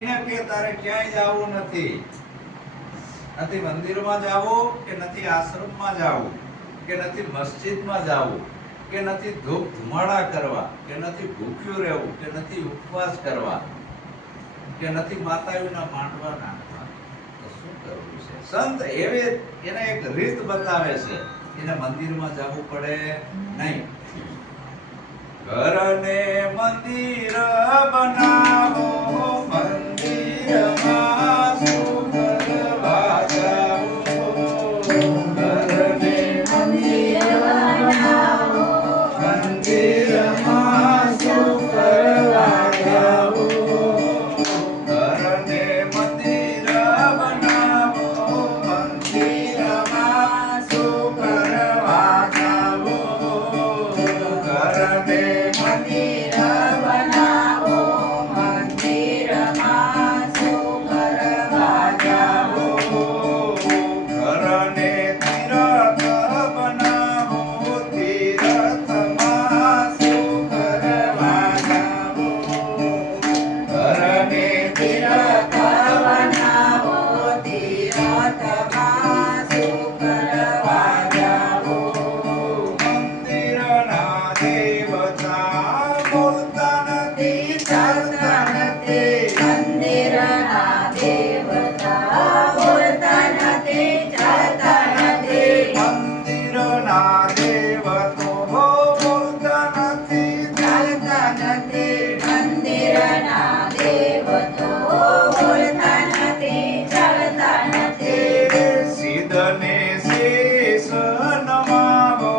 કે તારે ક્યાંય જાવું નથી, નથી મંદિરમાં જાવું કે નથી આશ્રમમાં જાવું કે નથી મસ્જિદમાં જાવું કે નથી ધૂપ ધુમાડા કરવા કે નથી ભૂખ્યું રહેવું કે નથી ઉપવાસ કરવા કે નથી માતાઓના માંડવા નાખવા, તો શું કરવું છે? સંત એવે એને એક રીત બતાવે છે. એને મંદિરમાં જવું પડે નહીં. ઘરને મંદિર બનાવો, મંદિરમાં શું કરવા જાવું? ઘરને મંદિર બનાવો, મંદિરમાં શું કરવા જાવું? ઘરને મંદિર બનાવો, મંદિરમાં શું કરવા જાવું? ઘરને મંદિર બનાવો, મંદિરમાં શું કરવા જાવું? ઘરને તીર્થ બનાવો, તીર્થમાં શું કરવા જાવું? ઘરને તીર્થ બનાવો, તીર્થમાં શું કરવા જાવું? મંદિરના દેવતા બોલતા નથી, ચાલતા નથી. મંદિરના દેવતા બોલતા નથી, ચાલતા નથી. મંદિરના દેવતો બોલતા નથી, ચાલતા નથી. મંદિરના દેવતો બોલતા નથી, ચાલતા નથી. સિદ્ધને શીશ નમાવો,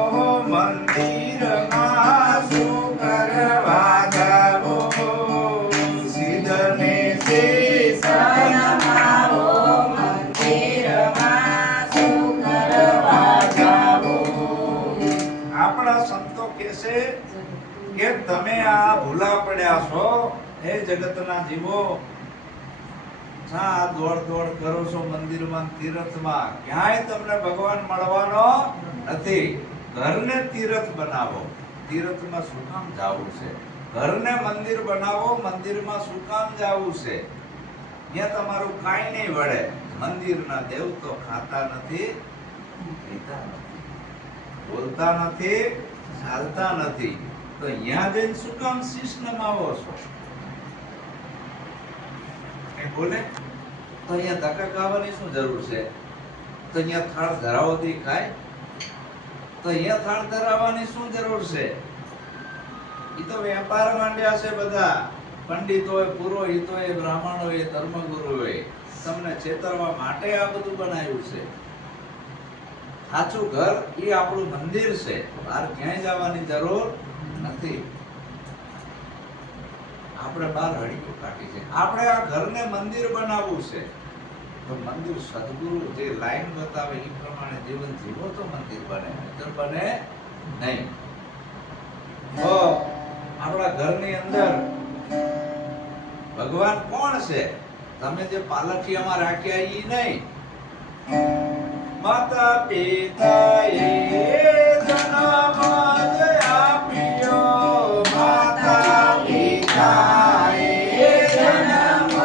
મંદિરમાં શું કરવા જાવું? સિદ્ધને શીશ નમાવો, મંદિરમાં શું કરવા જાવું? આપણા સંતો કહેશે કે તમે આ ભૂલા પડ્યા છો, હે જગતના જીવો. શા દોડ દોડ કરો છો મંદિરમાં, તીર્થમાં? ક્યાંય તમને ભગવાન મળવાનો નથી. ઘરને તીર્થ બનાવો. તીર્થમાં શું કામ જાવું છે? ઘરને મંદિર બનાવો, મંદિરમાં શું કામ જાવું છે? ત્યાં તમારું કાંઈ નહીં વળે. મંદિરના દેવ તો ખાતા નથી, પીતા નથી, બોલતા નથી, ચાલતા નથી, તો અહીંયા જઈને શું કામ શીશ નમાવો છો? કઈ બોલે તો અહીંયા ધક્કા ખાવાની શું જરૂર છે? તો અહીંયા થાળ ધરાવતી ખાય, તો અહીંયા થાળ ધરાવવાની શું જરૂર છે? એ તો વેપાર માંડ્યા છે બધા પંડિતોએ, પુરોહિતોએ, બ્રાહ્મણોએ, ધર્મગુરુઓએ તમને છેતરવા માટે આ બધું બનાવ્યું છે. સાચું ઘર એ આપણું મંદિર છે. બહાર ક્યાંય જવાની જરૂર નથી. આપણે બહાર હળીઓ કાઢી છે. આપણે આ ઘરને મંદિર બનાવવું છે. તો મંદિર સદગુરુ જે લાઈન બતાવે એ પ્રમાણે જીવન જીવો તો મંદિર બને, નહીંતર બને નહીં. તો આપણા ઘરની અંદર ભગવાન કોણ છે? તમે જે પાલખીયામાં રાખ્યા ઈ નહીં. માતા પિતાએ જન્મ જ આપ્યો, માતા પિતાએ જન્મ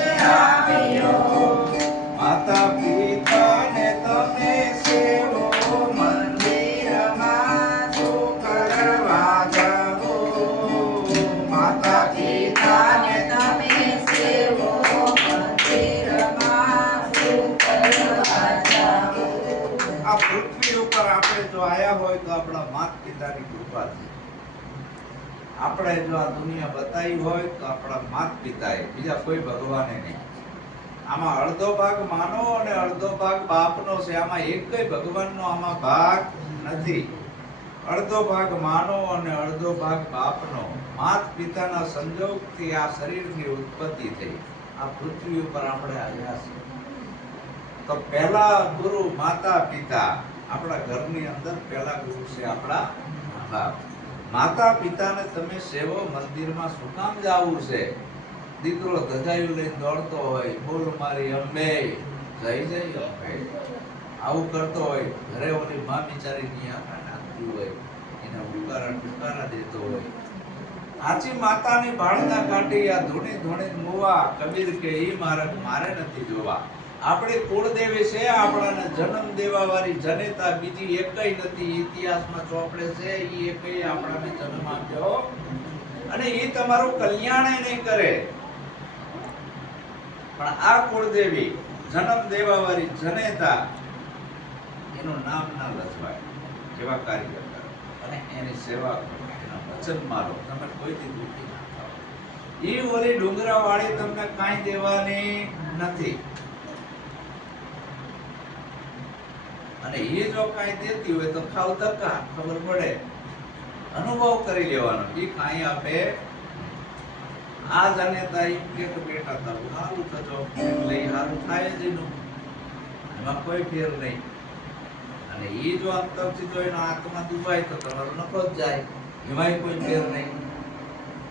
જ આપ્યો. માતા પિતાને તમે સેવો, મંદિરમાં શું કરવા જાવો? માતા પિતાને તમે સેવો, મંદિરમાં શું કરવા જાવું? આ પૃથ્વી ઉપર આપણે જો આયા હોય તો આપણા માતા પિતાની કૃપા છે. આપણે જો આ દુનિયા બતાવી હોય તો આપણા માતા પિતાએ, બીજા કોઈ ભગવાને નહીં. આમાં અડધો ભાગ માનો અને અડધો ભાગ બાપનો છે. આમાં એકય ભગવાનનો આમાં ભાગ નથી. અડધો ભાગ માનો અને અડધો ભાગ બાપનો. માતા પિતાના સંજોગથી આ શરીરની ઉત્પત્તિ થઈ. આ પૃથ્વી ઉપર આપણે આવ્યા છે. તો પહેલા ગુરુ માતા પિતા. આપણા ઘરની અંદર પહેલા ગુરુ છે આપણા મા બાપ. માતા પિતાને તમે સેવો, મંદિરમાં શું કામ જાવું છે? દીકરો ધજાયું લઈને દોડતો હોય, બોલ મારી અંબે, જય જય અંબે, આવું કરતો હોય. ઘરે ઓલી માં બિચારી ની આંખા નાખતી હોય, એને ઉકારા ટુકારા દેતો હોય, આચી માતાની ભાળના કાઢી આ ધૂણી ધૂણી મુવા કબીર કે ઈ માર્ગ મારે નથી જોવા. આપણી કુળદેવી છે, આપણાને જન્મ દેવા વાળી જનેતા બીજી એકઈ નથી ઇતિહાસમાં ચોપડે છે. ઈ એકઈ આપણાને જન્મ આપ્યો અને ઈ તમારું કલ્યાણ નહીં કરે, પણ આ કુળદેવી જન્મ દેવા વાળી જનેતા એનું નામ ના લજવાય એવા કાર્ય કરો અને એની સેવા કરો, એના વચન મારો, તમે કોઈથી દુઃખી ના થાઓ. ઈ ઓલી ડુંગરા વાળી તમને કાંઈ દેવાની નથી અને એ જો કાંઈ દેતી હોય તો ખાવ ધક્કા, ખબર પડે, અનુભવ કરી લેવાનો. ઈ કાંઈ આપે આ જનેતા ઈ કે બેટા તારું હારું થજો એટલે ઈ હારું થાય જ એનું, એમાં કોઈ ફેર નહીં. અને ઈ જો અંતરથી જો એનો આત્મા દુભાય તો તમારો નફો જ જાય, એમાંય કોઈ ફેર નહીં.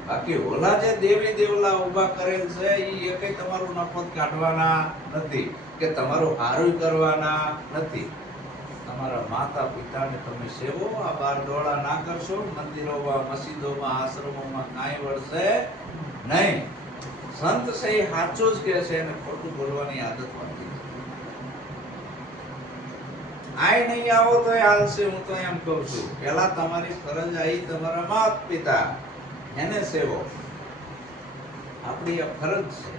બાકી ઓલા જે દેવી દેવલા ઊભા કરેલ છે ઈ એકેય તમારું નફો કાઢવાના નથી કે તમારું હારું કરવાના નથી. તમારા માતા પિતાને તમે સેવો, આ બાર દોડા ના કરશો, મંદિરોમાં, મસ્જિદોમાં, આશ્રમોમાં કાંઈ વળશે નહીં. સંત છે એ સાચું જ કહે છે અને ખોટું બોલવાની આદત વાંધી છે. આય નહીં આવો તો હાલશે, હું તો એમ કહું છું. પહેલા તમારી ફરજ આવી તમારા માતા પિતા એને સેવો, આપણી આ ફરજ છે.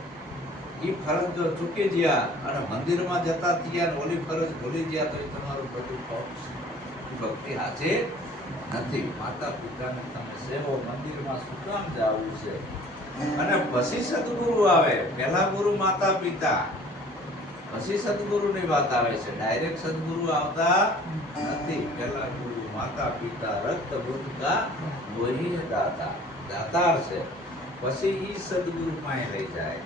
ઈ ફરજ જો ચૂકી ગયા અને મંદિરમાં જતા થયા ને ઓલી ફરજ ભૂલી ગયા તો એ તમારું બધું પાપ છે. ભક્તિ આજે નથી. માતા પિતાને તમે સેવો, મંદિરમાં શું કામ જવું છે? અને પછી સદગુરુ આવે. પહેલા ગુરુ માતા પિતા, પછી સદગુરુની વાત આવે છે. ડાયરેક્ટ સદગુરુ આવતા નથી. પહેલા ગુરુ માતા પિતા, રક્ત બુદ્ધ કા વહી દાતા, દાતાર છે. પછી ઈ સદગુરુ પાસે લઈ જાય.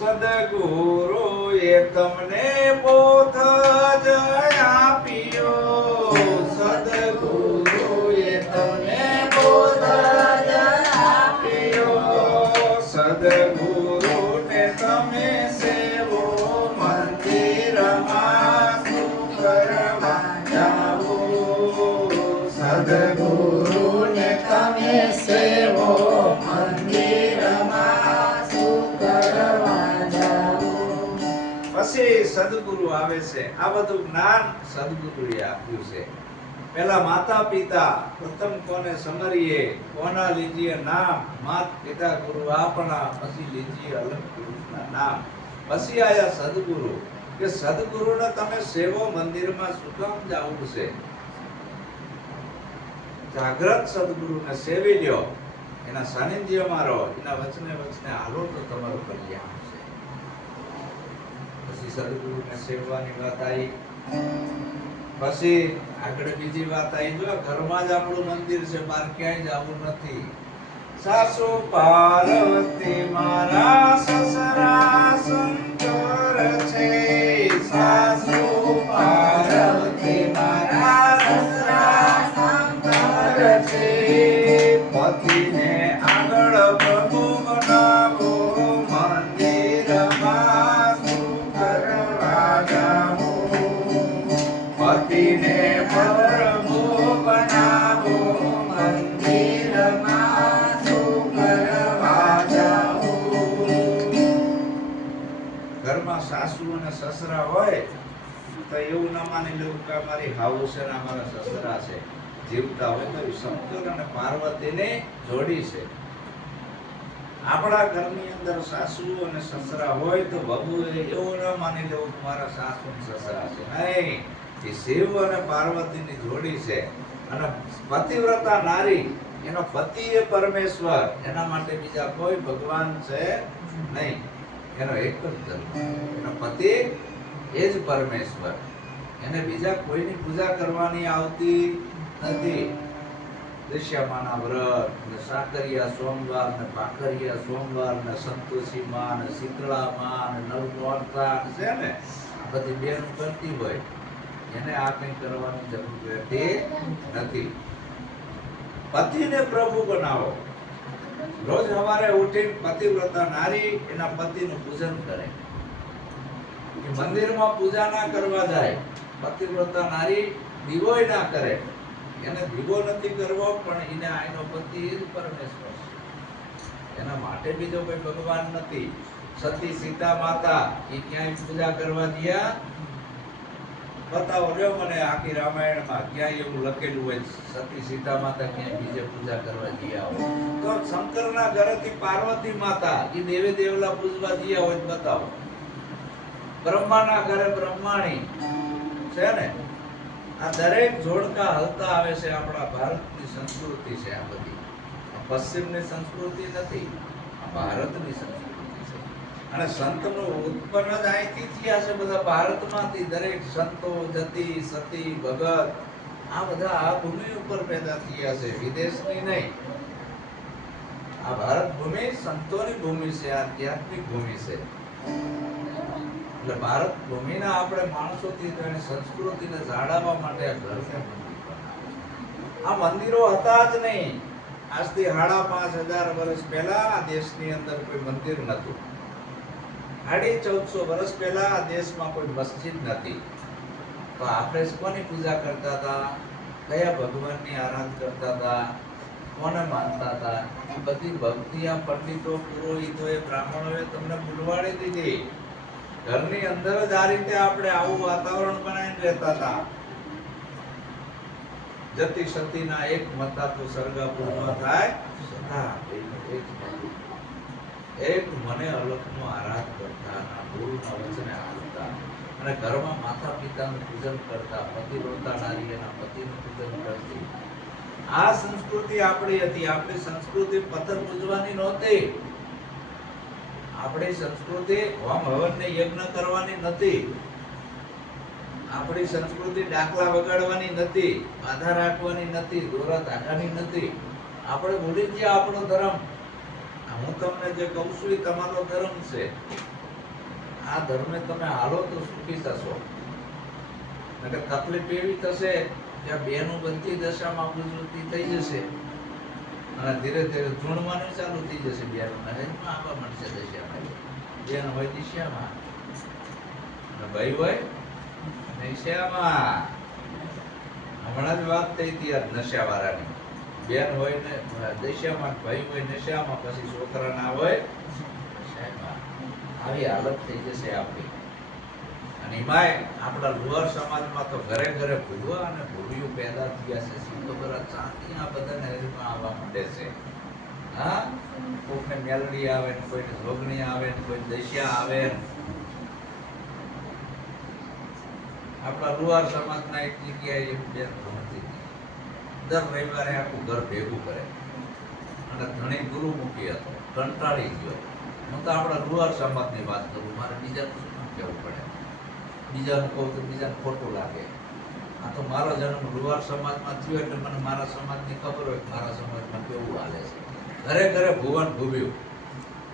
સદગુરુ એ તમને બોધ જ આપ્યો, સદગુરુ એ તમને બોધ જ આપ્યો, સદગુરુ ને તમે સેવો, મંદિરમાં શું કરવા જાવો, સદગુરુ ને તમે સેવો, મંદિરમાં શું કરવા જાવો. પછી સદગુરુ આવે છે. આ બધું જ્ઞાન સદગુરુએ આપ્યું છે. પહેલા માતા પિતા, પ્રથમ કોને સમરીએ, કોના લીજીએ નામ, માત પિતા ગુરુ આપણા, પછી લીજીએ અલગ પુરુષના નામ. પછી આયા સદગુરુ કે સદગુરુને તમે સેવો, મંદિરમાં શું કામ જાવું છે? જાગ્રત સદગુરુને સેવી લ્યો, એના સાનિધ્યમાં રહો, એના વચને વચને હાલો તો તમારું કલ્યાણ છે. પછી સદગુરુને સેવવાની વાત આવી. પછી આગળ બીજી વાત આવી. જો ઘરમાં જ આપણું મંદિર છે, બહાર ક્યાંય જવું નથી. સાસુ પાર્વતી મારા સસરા શંકર છે, સાસુ પાર્વતી મારા સસરા શંકર છે. પતિને આગળ પ્રભુ બનાવો, મંદિરમાં શું કરવા જાવું, પતિને પ્રભુ બનાવો, મંદિરમાં શું કરવા જાવું. ઘરમાં સાસુ અને સસરા હોય તો એવું ના માની લેવું કે અમારી હાઉસ અને અમારા સસરા છે. જીવતા હોય તો શંકર અને પાર્વતીને જોડી છે. આપણા ઘરની અંદર સાસુ અને સસરા હોય તો વહુ એવું ના માની લેવું કે મારા સાસુ અને સસરા છે. નહીં, એ શિવ અને પાર્વતીની જોડી છે. અને પતિવ્રતા નારી, એનો પતિ એ પરમેશ્વર, એના માટે બીજા કોઈ ભગવાન છે નહીં. એનો એક જ ધર્મ, એનો પતિ એ જ પરમેશ્વર. એને બીજા કોઈની પૂજા કરવાની આવતી નથી. દૃશ્યમાના વ્રત ને સાકરિયા સોમવાર ને ભાખરિયા સોમવાર ને સંતોષી માં ને શીતળા માં ને નવનોરતા છે ને, આ બધી બેન કરતી હોય, એને આ કંઈ કરવાની જરૂર રહેતી નથી. પતિને પ્રભુ બનાવો. રોજ સવારે ઉઠીને પતિવ્રતા નારી એના પતિનું પૂજન કરે. એ મંદિરમાં પૂજા ના કરવા જાય. પતિવ્રતા નારી દીવોય ના કરે. એને દીવો નથી કરવો, પણ એને આનો પતિ એ જ પરમેશ્વર. એના માટે બીજો કોઈ ભગવાન નથી. સતી સીતા માતા એ ક્યાંય પૂજા કરવા ગયા? બતાવો રહ્યો મને આખી રામાયણમાં ક્યાંય એવું લખેલું હોય સતી સીતા માતા ક્યાંય બીજે પૂજા કરવા ગયા હોય? તો શંકરના ઘરેથી પાર્વતી માતા એ દેવે દેવલા પૂજવા ગયા હોય તો બતાવો. બ્રહ્માના ઘરે બ્રહ્માણી છે ને. આ દરેક જોડકા હલતા આવે છે આપણા ભારતની સંસ્કૃતિ છે. આ બધી પશ્ચિમની સંસ્કૃતિ નથી, આ ભારતની સંસ્કૃતિ છે. અને સંતનું ઉત્પન્ન જ અહીંથી થયા છે. બધા ભારતમાંથી દરેક સંતો, જતી, સતી, ભગત આ બધા આ ભૂમિ ઉપર પેદા થયા છે, વિદેશની નહીં. આ ભારત ભૂમિ સંતોની ભૂમિ છે, આધ્યાત્મિક ભૂમિ છે. એટલે ભારત ભૂમિના આપણે માણસોથી તેની સંસ્કૃતિને જાળવવા માટે આ ઘરને મંદિર બનાવ્યું. આ મંદિરો હતા જ નહીં. આજથી 5,500 વર્ષ પહેલા આ દેશની અંદર કોઈ મંદિર નહોતું. 1450 વર્ષ પહેલા આ દેશમાં કોઈ મસ્જિદ નથી. તો આપણે કોની પૂજા કરતા હતા? કયા ભગવાનની આરાધના કરતા હતા? કોને માનતા હતા? એ બધી ભક્તિ આ પંડિતો, પુરોહિતોએ, બ્રાહ્મણોએ તમને ભૂલવાડી દીધી. ઘરની અંદર જ આ રીતે આપણે આવું વાતાવરણ બનાવીને રહેતા હતા. જતી સતીના એક મતા તો સરગાપુર ન થાય સદા એક મને અલગનો આરાધ કરતા, ના ગુરુના વચને હાલતા, અને ઘરમાં માતા પિતાનું પૂજન કરતા, પતિવ્રતા નારી એના પતિનું પૂજન કરતી. આ સંસ્કૃતિ આપણી હતી. આપણી સંસ્કૃતિ પથ્થર પૂજવાની નહોતી. આપણી સંસ્કૃતિ હોમ હવન ને યજ્ઞ કરવાની નથી. આપણી સંસ્કૃતિ ડાકલા વગાડવાની નથી, બાધા રાખવાની નથી, દોરા ધાગાની નથી. આપણે ભૂલી ગયા આપણો ધર્મ. હું તમને જે કહું છું એ તમારો ધર્મ છે. આ ધર્મે તમે હાલો તો સુખી થશો. નકર તકલીફ એવી થશે કે બેનું બનતી દશામાં ગુજરતી થઈ જશે અને ધીરે ધીરે ધૂણવાનું ચાલુ થઈ જશે. બેનું નહેરમાં આવવા મળશે દશામાં. બેન હોય દિશામાં અને ભાઈ હોય નશામાં. હમણાં જ વાત થઈ હતી આ નશાવાળાની. બેન હોય ને દશામાં, ભાઈ હોય નશામાં, પછી છોકરા ના હોય નશામાં. આવી હાલત થઈ જશે આપણી. અને એમાંય આપણા લુહાર સમાજમાં તો ઘરે ઘરે ભૂલવા અને ભૂલિયું પેદા થયા છે. શું ખબર? ચાંદીના બધાને હરીમાં આવવા માંડે છે. હા, કોઈને મેલડી આવે ને કોઈને જોગણી આવે ને કોઈ દશા આવે ને. આપણા લુહાર સમાજના એક જગ્યાએ એક બેન ભણતી હતી. દર રવિવારે આખું ઘર ભેગું કરે અને ધણી ગુરુમુખી હતો. કંટાળી ગયો. હું તો આપણા લુહાર સમાજની વાત કરું, મારે બીજાનું શું કહેવું પડે? બીજાનું કહું તો બીજાને ખોટું લાગે. આ તો મારો જન્મ લુહાર સમાજમાં થયો એટલે મને મારા સમાજની ખબર હોય કે મારા સમાજમાં કેવું હાલે છે. ઘરે ઘરે ભુવન ભૂવ્યું.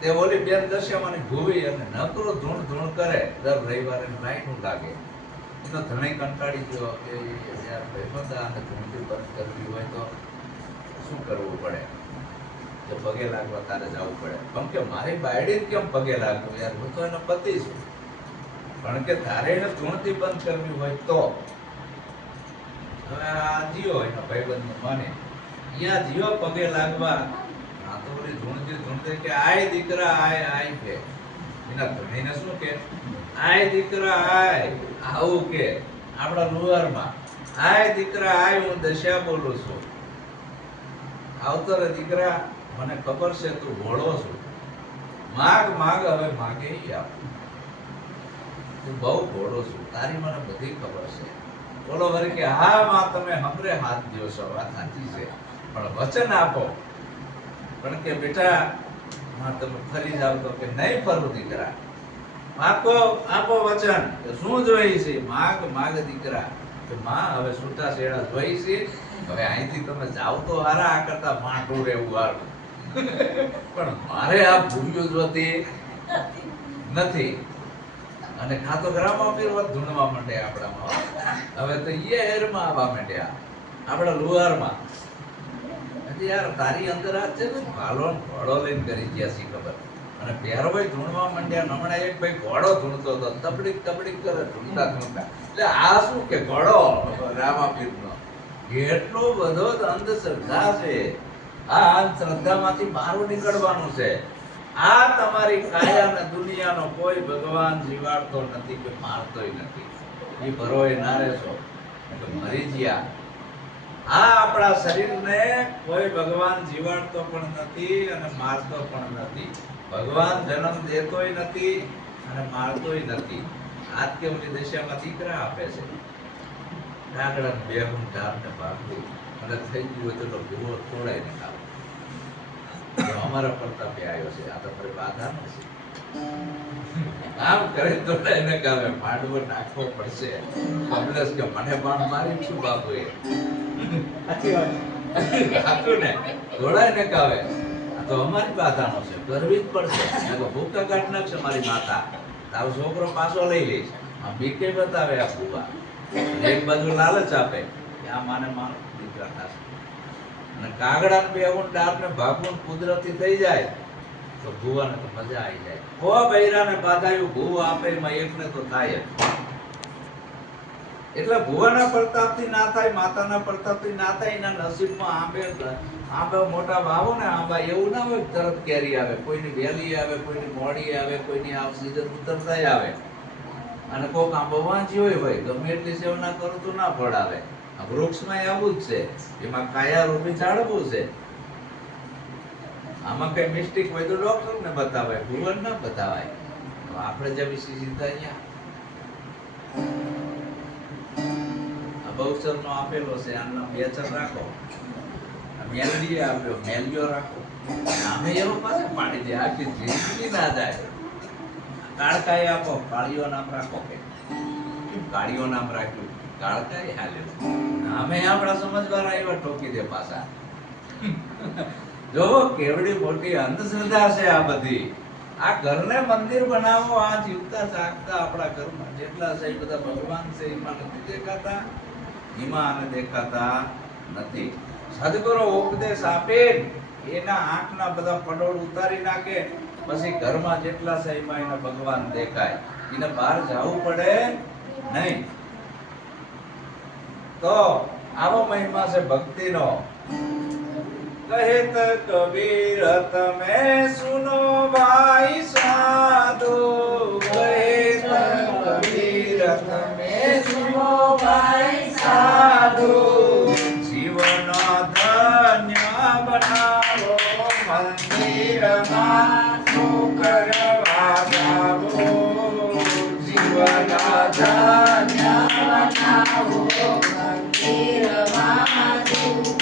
તે ઓલી બેન દશામાંની ભૂવી અને નકરો ધૂણ ધૂણ કરે દર રવિવારે લાઈનું લાગે. એનો ધણી કંટાળી ગયો કે યાર ભાઈબંધ આને ધૂણથી બંધ કરવી હોય તો શું કરવું પડે? કે પગે લાગવા તારે જવું પડે. કેમ કે મારી બાયડી કેમ પગે લાગવું? યાર હું તો એનો પતિ છું. કારણ કે તારે એને ધૂણથી બંધ કરવી હોય તો હવે આ જીવો એનો ભાઈબંધ માને અહીંયા જીવો પગે લાગવા. આ તો ઓલી ધૂણથી ધૂણથી કે આય દીકરા આય આય કે એના ધણીને શું કે આય દીકરા આય આવું કે. આપણા લુહારમાં આય દીકરા આય, હું દશા બોલું છું. આવતો રે દીકરા, મને ખબર છે તું ભોળો છું. માગ માગ હવે માગે ઈ આપ. તું બહુ ભોળો છું, તારી મને બધી ખબર છે. બોલો વળી કે હા માં તમે હમરે હાથ દ્યો છો, વાત સાચી છે, પણ વચન આપો. પણ કે બેટા માં તમે ફરી જાવ તો કે નહીં ફરું દીકરા. આપો આપો વચન. કે શું જોઈ છે? માગ માગ દીકરા. કે માં હવે છૂટા છેડા જોઈ છે, હવે અહીંથી તમે જાવ તો હારા, આ કરતા માટું રહેવું હારું. પણ મારે આ ભૂલ્યું જોતી નથી. અને ખાતો ગ્રામમાં પીરવત ધૂણવા માંડે આપણામાં. હવે તો એ હેરમાં આવવા માંડ્યા આપણા લુહારમાં. યાર તારી અંદર આ છે ને ભાલો ઘોડો લઈને કરી ગયા છે ખબર. અને પહેરવાય ધૂણવા માંડ્યા. હમણાં એક ભાઈ ઘોડો ધૂણતો હતો, તબડીક તબડીક કરે ધૂણતા ધૂણતા. એટલે આ શું કે ઘોડો રામાપીરનો. એટલો બધો અંધશ્રદ્ધા છે. આ શ્રદ્ધામાંથી બહાર નીકળવાનું છે. આ તમારી કાયા અને દુનિયાનો કોઈ ભગવાન જીવાડતો નથી કે મારતોય નથી. એ ભરોએ ના રહેશો એટલે મરી ગયા. આ આપણા શરીરને કોઈ ભગવાન જીવાડતો પણ નથી અને મારતો પણ નથી. ભગવાન જન્મ દેતોય નથી અને મારતોય નથી. આજ કે ઓલી દિશામાં દીકરા આપે છે. કાગડા બેહું ઢારને ભાગવું અને થઈ ગયું હોય તો ભૂવો તોડાઈને ખાવું. તો અમારા પ્રતાપે આવ્યો છે. આ તો ફરી બાધા નથી. આમ કરે તોડાઈને ખાવે. માંડવો નાખવો પડશે. કમલેશ કે મને બાણ મારી શું બાપુએ? સાચું ને? તોડાઈને ખાવે. આ તો અમારી બાધાનો છે. કરવી જ પડશે. ભૂકા કાઢ નાખશે મારી માતા. તારો છોકરો પાછો લઈ લઈશ. આ બીકે બતાવે આ ભૂવા. એક બાજુ લાલચ આપે કે આ માને માનો દીકરા થશે. અને કાગડા ને બેહું ડાર ને ભાગવું કુદરતી થઈ જાય તો ભૂવાને તો મજા આવી જાય. કો બૈરાને બાધાયું ભૂવ આપે એમાં એકને તો થાય જ. એટલે ભૂવાના પ્રતાપથી ના થાય, માતાના પ્રતાપથી ના થાય. એના નસીબમાં આંબે મોટા વાવો ને આંબા એવું ના હોય તરત કેરી આવે. કોઈની વહેલી આવે, કોઈની મોડી આવે, કોઈની આ સીઝન ઉતરતા આવે. અને કોક આંબો વાંચ્યો હોય ગમે એટલી સેવના કરું તો ના ફળ આવે. આ વૃક્ષમાં આવું જ છે. એમાં કાયા રૂપી ઝાડવું છે. આમાં કઈ મિસ્ટેક હોય તો ડોક્ટર ને બતાવાય, ભુવન ના બતાવાય. તો આપણે જે સીધા અહીંયા આ બહુચર નો આપેલો છે. આનો બેચર રાખો. મેલડીએ આપ્યો, મેલિયો રાખો. આમે એવો પાસે પાડી દે. આખી જિંદગી ના જાય. કાળકાએ આપો, કાળીઓ નામ રાખો. કે કાળીઓ નામ રાખ્યું, કાળકાએ હાલ્યો. અમે આપણા સમજવાના એવા ઠોકી દે પાછા. જો કેવડી મોટી અંધશ્રદ્ધા છે આ બધી. આ ઘરને મંદિર બનાવો. આ જીવતા જાગતા આપણા ઘરમાં જેટલા છે એ બધા ભગવાન છે. એમાં નથી દેખાતા, એમાં આને દેખાતા નથી. સદગુરુ ઉપદેશ આપે એના આંખના બધા પડોળ ઉતારી નાખે. પછી ઘરમાં જેટલા છે એમાં એના ભગવાન દેખાય. એને બહાર જવું પડે નહીં. તો આવો મહિમા છે ભક્તિનો. કહેત કબીર તમે સુનો ભાઈ સાધુ. કહેત કબીર તમે સુનો ભાઈ સાધુ. જીવન ધન્ય બનાવો મંદિરમાં કરવા જાવો. જીવન ધન્ય બનાવો મંદિરમાં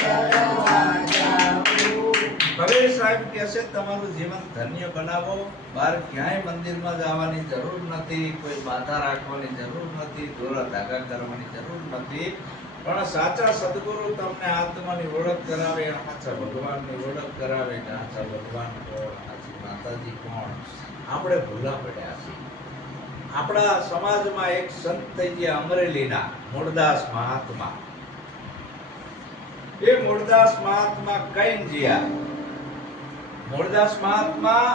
કરવા જાવો. કબીર સાહેબ કહે છે તમારું જીવન ધન્ય બનાવો. બહાર ક્યાંય મંદિરમાં જવાની જરૂર નથી. કોઈ બાધા રાખવાની જરૂર નથી. દોરા ધાગા કરવાની જરૂર નથી. પણ સાચા સદગુરુ તમને આત્માની ઓળખ કરાવે, સાચા ભગવાનની ઓળખ કરાવે કે સાચા ભગવાન કોણ, સાચી માતાજી કોણ. આપણે ભૂલા પડ્યા છીએ. આપણા સમાજમાં એક સંત થઈ ગયા અમરેલીના મૂળદાસ મહાત્મા. એ મૂળદાસ મહાત્મા કઈ જીયા. મૂળદાસ મહાત્મા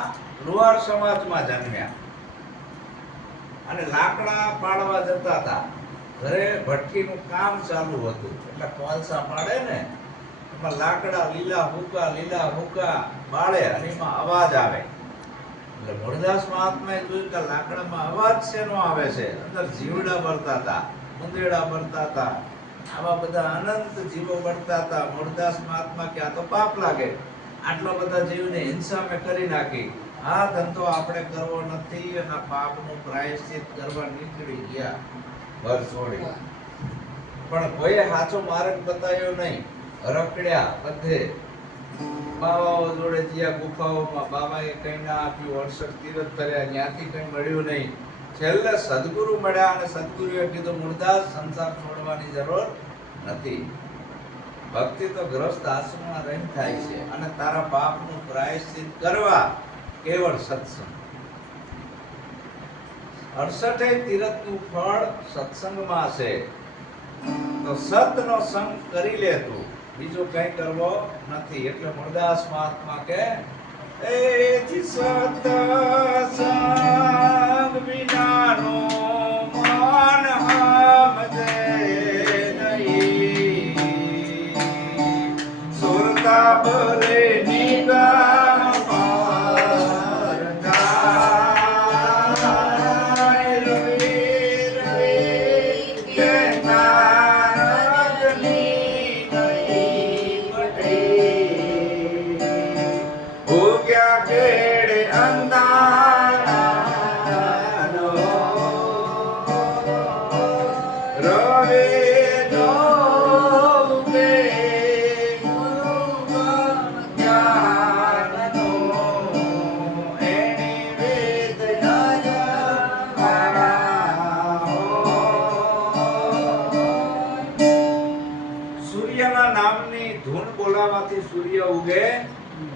લુહાર સમાજમાં જન્મ્યા અને લાકડા પાડવા જતા હતા. ઘરે ભઠ્ઠીનું કામ ચાલુ હતું. એટલે કોલસા પાડે ને એમાં લાકડા લીલા હુકા બાળે અને એમાં અવાજ આવે. એટલે મૂળદાસ મહાત્માએ જોયું કે લાકડામાં અવાજ શેનો આવે છે? અંદર જીવડા બળતા હતા, ઉંદેડા બળતા હતા, આવા બધા અનંત જીવો બળતા હતા. મૂળદાસ મહાત્મા કે આ તો પાપ લાગે. આટલા બધા જીવને હિંસા મેં કરી નાખી. આ ધંધો આપણે કરવો નથી અને પાપનું પ્રાયશ્ચિત કરવા નીકળી ગયા ઘર છોડી. પણ કોઈએ સાચો માર્ગ બતાવ્યો નહીં. રખડ્યા બધે. બાવાઓ જોડે જ્યાં ગુફાઓમાં બાબાએ કઈ ના આપ્યું. 68 તીરથ કર્યા, ત્યાંથી કઈ મળ્યું નહીં. છેલ્લે સદગુરુ મળ્યા અને સદગુરુએ કીધું મૂળદાસ સંસાર છોડવાની જરૂર નથી. ભક્તિ તો ગ્રસ્ત આશ્રમમાં રહીને થાય છે અને તારા પાપનું પ્રાયશ્ચિત કરવા કેવળ સત્સંગ. 68 તીરથનું ફળ સત્સંગમાં છે. તો સતનો સંગ કરી લે તું, બીજું કઈ કરવો નથી. એટલે મૂળદાસ મહાત્મા કે એથી સત્સંગ વિનાનો મન સમજે નહીં. સુરતા ભલે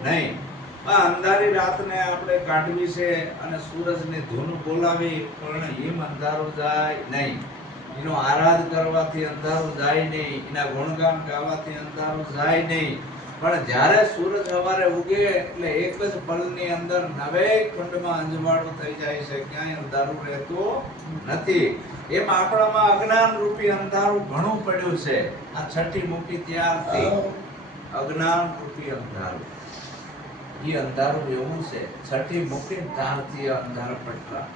નહીં. આ અંધારી રાતને આપણે કાઢવી છે અને સૂરજની ધૂન બોલાવી પણ એમ અંધારું જાય નહીં. એનો આરાધ કરવાથી અંધારું જાય નહીં, એના ગુણગાન ગાવાથી અંધારું જાય નહીં. પણ જ્યારે સૂરજ સવારે ઉગે એટલે એક જ પળની અંદર નવે ખંડમાં અંજવાળું થઈ જાય છે, ક્યાંય અંધારું રહેતું નથી. એમ આપણામાં અજ્ઞાન રૂપી અંધારું ઘણું પડ્યું છે. આ છઠ્ઠી મૂકી ત્યારથી અજ્ઞાન રૂપી અંધારું, એ અંધારું એવું છે. છઠ્ઠી મૂકી ત્યારથી અંધાર પટરા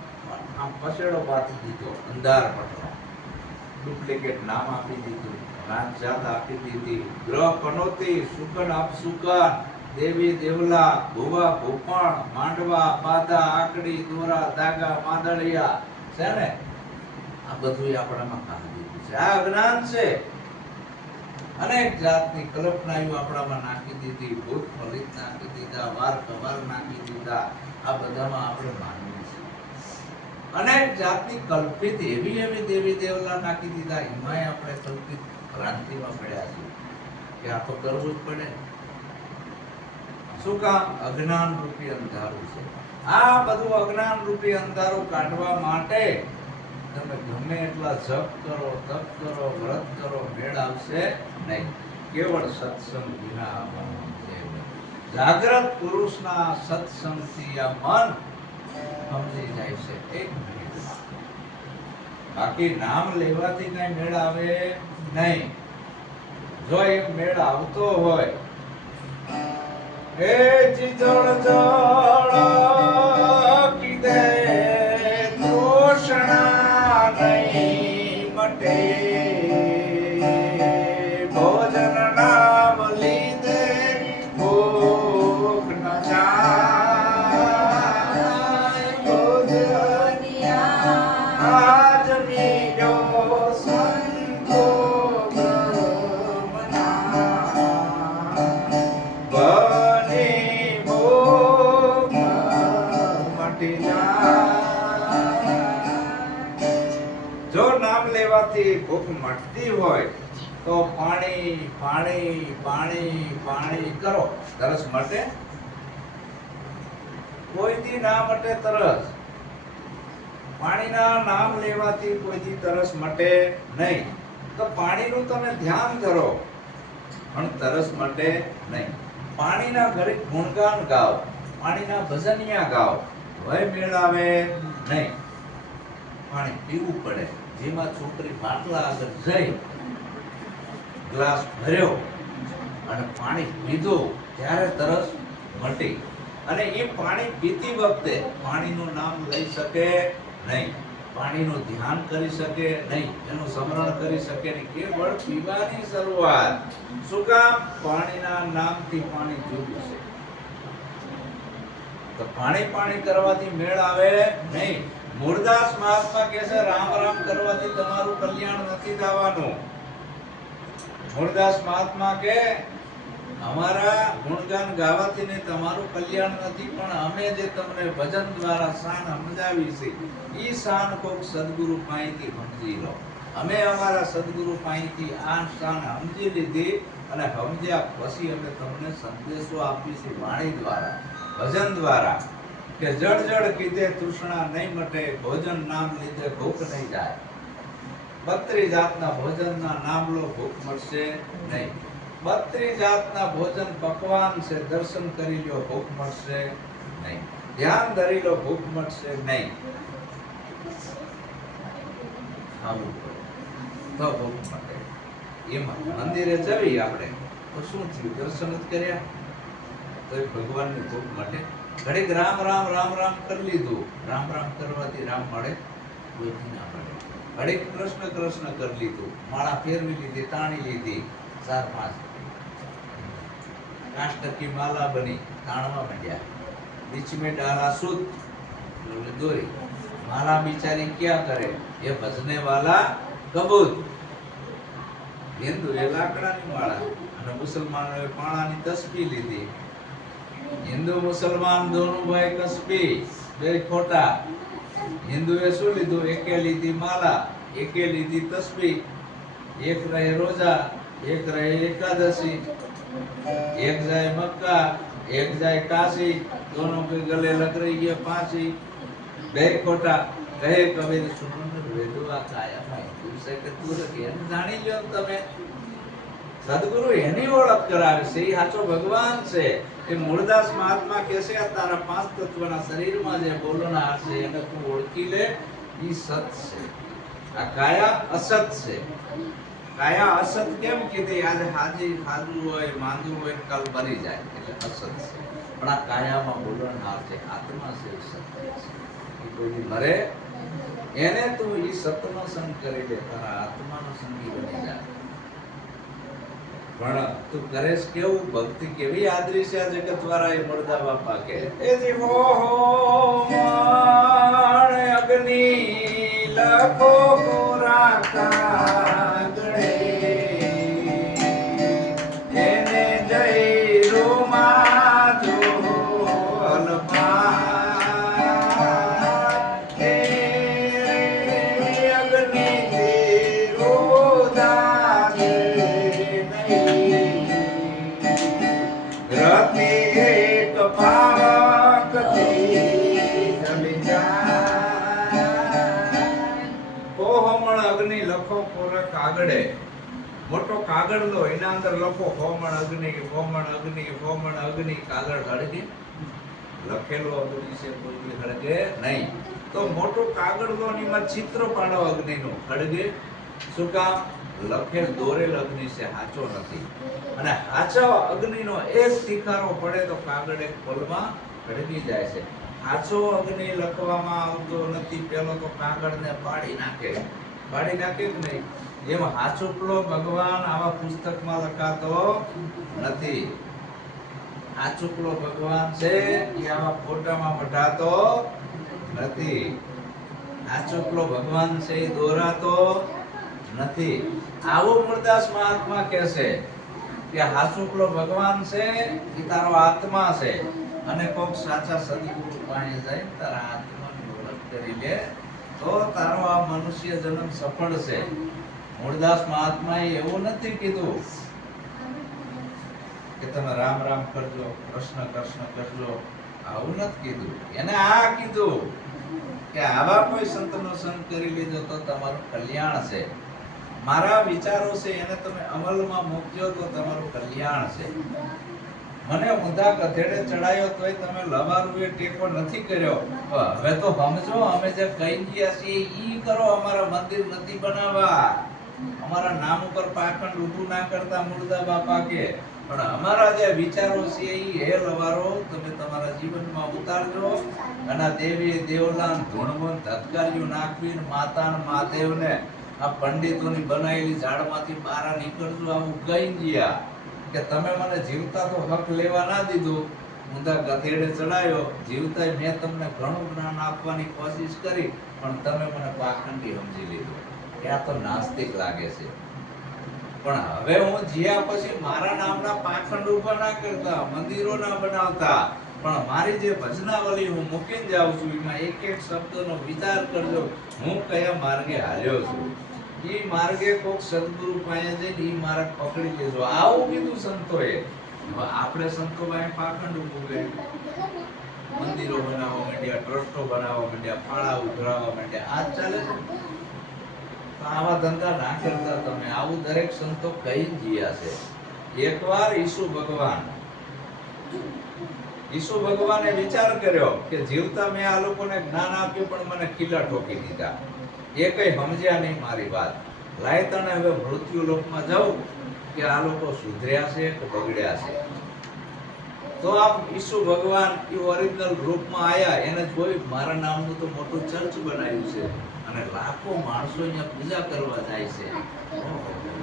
આમ પછેડો બાંધી દીધો, અંધાર પટરા ડુપ્લિકેટ નામ આપી દીધું, રાત આપી દીધી, ગ્રહ કનોતી, સુકન અપસુકન, દેવી દેવલા, ભુવા ભૂપણ, માંડવા, પાદા, આકડી, દોરા, દાગા, માદળિયા છે ને, આ બધું આપણામાં કાઢી દીધું છે. આ અજ્ઞાન છે. અનેક જાતની કલ્પનાઓ આપણામાં નાખી દીધી, ભૂત ફલિત નાખી દીધા, વાર કવાર નાખી દીધા. આ બધામાં આપણે માનવું છે. અનેક જાતની કલ્પિત એવી દેવી દેવલા નાખી દીધા, એમાંય આપણે કલ્પિત ક્રાંતિમાં પડ્યા છીએ કે આ તો કરવું જ પડે. શું કામ? અજ્ઞાન રૂપી અંધારું છે. આ બધું અજ્ઞાન રૂપી અંધારું કાઢવા માટે તમે ગમે એટલા જપ કરો, તપ કરો, વ્રત કરો, મેળ આવશે નહીં. કેવળ સત્સંગ વિના આવવાનું છે. જાગ્રત પુરુષના સત્સંગથી આ મન સમજી જાય છે એક મિનિટમાં. બાકી નામ લેવાથી કઈ મેળ આવે નહીં. જો એક મેળ આવતો હોય એ જીજોળ જોળ કીધે તૃષ્ણા નહીં મટે, ભોજન નામ લીધે ભૂખ ન જાય, ભોજનિયા આજ મીજો સંતો બની ભૂખ મટી જાય. જો નામ લેવાથી ભૂખ મટતી હોય તો પાણી પાણી પાણી પાણી કરો, તરસ મટે? કોઈ દી ના મટે તરસ. પાણીના નામ લેવાથી કોઈ દી તરસ મટે નહીં. તો પાણીનું તમે ધ્યાન ધરો પણ તરસ મટે નહીં. પાણીના ઘડીક ગુણગાન ગાઓ, પાણીના ભજનિયા ગાઓ, ભય મેળ આવે નહીં. પાણી પીવું પડે. જેમાં છોકરી પાટલા આગળ જઈ ગ્લાસ ભર્યો અને પાણી પીધું ત્યારે તરસ મટી. અને એ પાણી પીતી વખતે પાણીનું નામ લઈ શકે નહીં, પાણીનું ધ્યાન કરી શકે નહીં, એનું સ્મરણ કરી શકે નહીં. કેવળ પીવાની શરૂઆત. શું કામ? પાણીના નામથી પાણી જુદું છે. તો પાણી પાણી કરવાથી મેળ આવે નહીં. મૂળદાસ મહાત્મા કહે છે રામ રામ કરવાથી તમારું કલ્યાણ નથી થવાનું. મૂળદાસ મહાત્મા કે અમારા ગુણગાન ગાવાથી ને તમારું કલ્યાણ નથી, પણ અમે જે તમને ભજન દ્વારા શાન સમજાવી છે ઈ શાન કોક સદગુરુ પાસેથી સમજી લો. અમે અમારા સદગુરુ પાસેથી આ શાન સમજી લીધી અને સમજ્યા પછી અમે તમને સંદેશો આપી છે વાણી દ્વારા, ભજન દ્વારા કે જળ જળ કીધે તૃષ્ણા નહીં મટે, ભોજન નામ લીધે ભૂખ નહીં જાય. 32 જાતના ભોજનના નામ લો, ભૂખ મળશે નહીં. 32 જાતના ભોજન પકવાન છે, દર્શન કરી લો, ભૂખ મળશે નહીં. ધ્યાન ધરી લો, ભૂખ મળશે નહીં. ખાવું પડે તો ભૂખ મળે. એમાં મંદિરે જવી આપણે તો શું થયું? દર્શન જ કર્યા તો ભગવાનની ભૂખ મળે. ઘડીક રામ રામ રામ રામ કરી લીધું, રામ રામ કરવાથી રામ મળે? કોઈથી ના મળે. ઘડીક કૃષ્ણ કૃષ્ણ કરી લીધું, માળા ફેરવી લીધી, તાણી લીધી, 4-5 કાષ્ટકી માલા બની, તાણવા માંડ્યા. बीच में डाला सूत दोरी, माला बिचारी क्या करे? ये भजने वाला कबूत. हिंदू એ લાકડાની માળા અને મુસલમાનોએ પાણાની તસ્બી લીધી. હિન્દુ મુસલમાન દોનો ભાઈ કસ્બી, બે ખોટા. હિન્દુએ શું લીધું? એકે લીધી માલા, એકે લીધી તસ્બી. એક રહે રોજા, એક રહે એકાદશી, એક જાય મક્કા, एक जाए काशी, दोनों के गले लग रही है फांसी। बे खोटा कहे कबीर सुनो ने वेदुआ काया भाई तुमसे के तू के जानी लो તમે સદગુરુ એની ઓળખ કરાવે છે એ સાચો ભગવાન છે એ મૂળદાસ મહાત્મા કહે છે આ તારા પાંચ તત્વના શરીરમાં જે બોલનાર છે એને તું ઓળખી લે ઈ સત છે આ કાયા અસત છે કાયા અસત કેમ કીધી આજે હાજી ખાધું હોય માંદું હોય ને કાલ મરી જાય એટલે અસત છે પણ આ કાયામાં બોલનાર છે આત્મા છે એ સત છે એ કોઈ મરે એને તું ઈ સતનો સંગ કરી દે તારા આત્માનો સંગી બની જાય પણ તું કરેશ કેવું ભક્તિ કેવી આદરી છે આ જગત વાળા એ મળદા બાપા કે એ જીવો માણ અગ્નિ લખો કોરા કાગડે એને જય રૂમા જો અલપા એ અગ્નિ રોદા રતિ એક પાવકથી જલી જાય હોમણ અગ્નિ લખો કોરા કાગડે મોટો કાગળ લો એના અંદર લખો હોમણ અગ્નિ કાગળ હળગે લખેલો અગ્નિ છે કોઈ હળગે નહીં તો મોટો કાગળ લો ની માં ચિત્ર પાડો અગ્નિનું હળગે શું કામ લખેલ દોરેલ અગ્નિ છે હાચો નથી અને હાચો અગ્નિનો એક તીખારો પડે તો કાગળ એક પલમાં હળગી જાય છે હાચો અગ્નિ લખવામાં આવતો નથી પેલો તો કાગળને પાડી નાખે કે નહીં એમ હાચુકલો ભગવાન આવા પુસ્તકમાં લખાતો નથી હાચુકલો ભગવાન છે એ આવા ફોટામાં વઢાતો નથી હાચુકલો ભગવાન છે એ દોરાતો નથી આવો મૂળદાસ મહાત્મા કહે છે કે હાચુકલો ભગવાન છે એ તારો આત્મા છે અને કોક સાચા સદગુરુ પાસે જાય તારા આત્માની ઓળખ કરી લે તો તારો આ મનુષ્ય જન્મ સફળ છે મૂળદાસ મહાત્માએ એવું નથી કીધું કે તમે રામ રામ કરજો કૃષ્ણ કૃષ્ણ કરજો આવું નથી કીધું એને આ કીધું કે આવા કોઈ સંતનો સંગ કરી લીધો તો તમારું કલ્યાણ છે મારા વિચારો છે એને તમે અમલમાં મૂકજો તો તમારું કલ્યાણ છે મને ઊંધા ગધેડે ચડાયો તોય તમે લવારુએ ટેકો નથી કર્યો હવે તો સમજો અમે જે કહી ગયા છીએ ઈ કરો અમારા મંદિર નથી બનાવવા અમારા નામ ઉપર પાખંડ ઊભું ના કરતા મૂળદા બાપા કે પણ અમારા જે વિચારો છે ઈ હે લવારો તમે તમારા જીવનમાં ઉતારજો અને દેવી દેવલાન ધૂણવન ધતકાર્યું નાખવીને માતા અને મહાદેવને આ પંડિતોની બનાવેલી ઝાડમાંથી બહાર નીકળજો આવું કહી ગયા કે તમે મને જીવતા તો હક લેવા ના દીધું ઊંધા ગધેડે ચડાયો જીવતા મેં તમને ઘણું જ્ઞાન આપવાની કોશિશ કરી પણ તમે મને પાખંડી સમજી લીધો કે આ તો નાસ્તિક લાગે છે પણ હવે હું જીયા પછી મારા નામના પાખંડ ઉભા ના કરતા મંદિરો ના બનાવતા પણ મારી જે ભજનાવલી હું મૂકીને જાઉં છું એમાં એક એક શબ્દનો વિચાર કરજો હું કયા માર્ગે હાલ્યો છું ઈ માર્ગે કોક સદગુરુ પાસે જઈને ઈ માર્ગ પકડી લેજો આવું કીધું સંતોએ આપણે સંતો પાસે પાખંડ ઊભું કર્યું મંદિરો બનાવવા માંડ્યા ટ્રસ્ટો બનાવવા માંડ્યા ફાળા ઉઘરાવવા માંડ્યા આ ચાલે છે તો આવા ધંધા ના કરતા તમે આવું દરેક સંતો કહી ગયા છે એકવાર ઈસુ ભગવાને વિચાર કર્યો કે જીવતા મેં આ લોકોને જ્ઞાન આપ્યું પણ મને કિલ્લા ઠોકી દીધા એ કઈ સમજ્યા નહીં મારી વાત લાય તને હવે મૃત્યુ લોકમાં જાઉં કે આ લોકો સુધર્યા છે કે બગડ્યા છે તો આપ ઈસુ ભગવાન એ ઓરિજિનલ રૂપમાં આયા એને જોઈ મારા નામનું તો મોટું ચર્ચ બનાવ્યું છે અને લાખો માણસો અહીંયા પૂજા કરવા જાય છે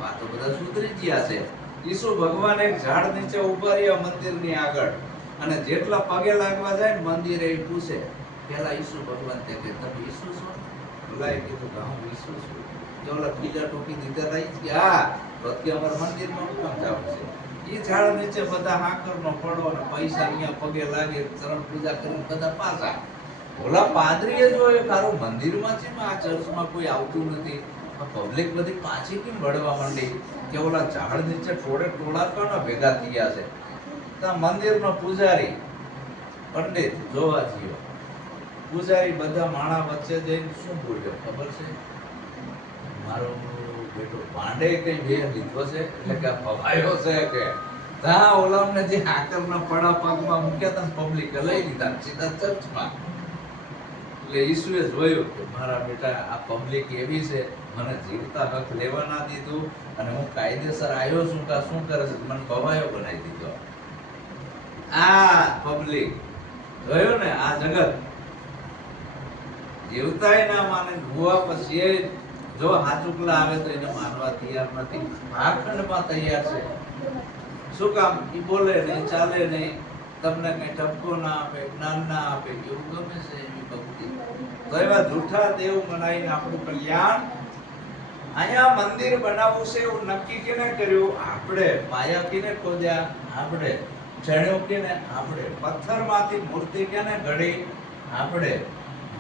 આ તો બધા સુધરી ગયા છે ઈસુ ભગવાન એક ઝાડ નીચે ઉભા રહ્યા મંદિરની આગળ અને જેટલા પગે લાગવા જાય ને મંદિરે એ પૂછે પેલા ઈસુ ભગવાન તે કે તમે ઈસુ છો બોલાય કીધું કે હું ઈસુ છું જો ઓલા કિલ્લા ટોકી દીધા થઈ કે હા તો કે અમારા મંદિરમાં કેમ જાવ છે ઈ ઝાડ નીચે બધા હાકરનો પડો અને પૈસા અહીંયા પગે લાગે ચરણ પૂજા કરીને બધા પાછા ઓલા પાદરીએ જો એ તારું મંદિરમાં છે આ ચર્ચમાં કોઈ આવતું નથી પબ્લિક બધી પાછી કેમ વળવા માંડી કે ઓલા ઝાડ નીચે ટોળે ટોળા કોના ભેગા થયા છે ત્યાં મંદિરનો પૂજારી પંડિત જોવા ગયો. પૂજારી બધા માણા વચ્ચે જઈને શું બોલ્યો ખબર છે? મારો બેટો ભાંડે કઈ બે લીધો છે એટલે કે ભવાયો છે કે ત્યાં ઓલામને જે આકરના પડા પગમાં મૂક્યા હતા પબ્લિકે લઈ લીધા સીધા ચર્ચમાં. એટલે ઈસુએ જોયું કે મારા બેટા આ પબ્લિક એવી છે, મને જીવતા હક લેવા ના દીધું અને હું કાયદેસર આવ્યો છું કે શું કરે છે, મને ભવાયો બનાવી દીધો. આ પબ્લિક જોયું ને, આ જગત જીવતાય ના માને, ભૂવા પછી જો હાચુકલા આવે તો એને માનવા તૈયાર નથી, ભાખંડમાં તૈયાર છે. શું કામ? ઈ બોલે નહીં, ચાલે નહીં, તમને કઈ ટપકો ના આપે, જ્ઞાન ના આપે, એવું ગમે છે એની ભક્તિ. તો એવા જૂઠા દેવ મનાઈને આપણું કલ્યાણ. અહીંયા મંદિર બનાવવું છે એવું નક્કી કેને કર્યું? આપણે. પાયા કેને ખોદ્યા? આપણે. ચણ્યો કેને? આપણે. પથ્થરમાંથી મૂર્તિ કેને ઘડી? આપણે.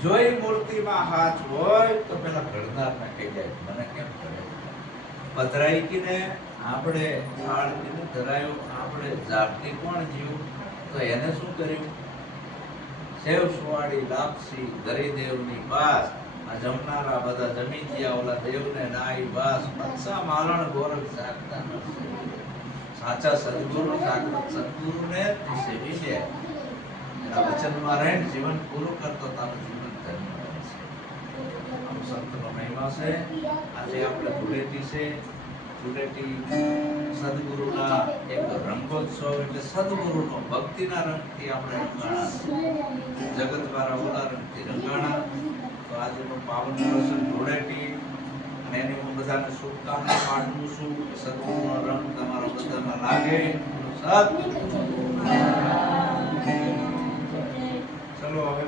જો એ મૂર્તિમાં હાથ હોય તો પેલા ઘડનારને કહી જાય મને કેમ કરે? પધરાઈ કીને આપણે, થાળ કીને ધરાયો આપણે. જાગતી કોણ જીવ? તો એને શું કર્યું? સેવ સુવાડી લાપસી ધરી દેવની બાસ. આ જમનારા બધા જમી ગયા, ઓલા દેવને નાઈ બાસ. પત્સા માલણ ગોરખ જાગતા નથી. સાચા સદગુરુ જાગૃત સદગુરુને સેવી લે. એના વચનમાં રહીને જીવન પૂરું કરતો તારું જીવન ધન્ય બનશે. આમ સંતનો મહિમા છે. આજે આપણે ધૂળેટી છે. ધૂળેટી સદગુરુના એક રંગોત્સવ એટલે સદગુરુનો ભક્તિના રંગથી આપણે રંગાણા, જગત દ્વારા ઓલા રંગથી રંગાણા. તો આજનો પાવન પ્રસંગ ધૂળેટી, અને એની હું બધાને શુભકામના પાઠવું છું. સદગુરુનો રંગ તમારા બધામાં લાગે. સત ચલો હવે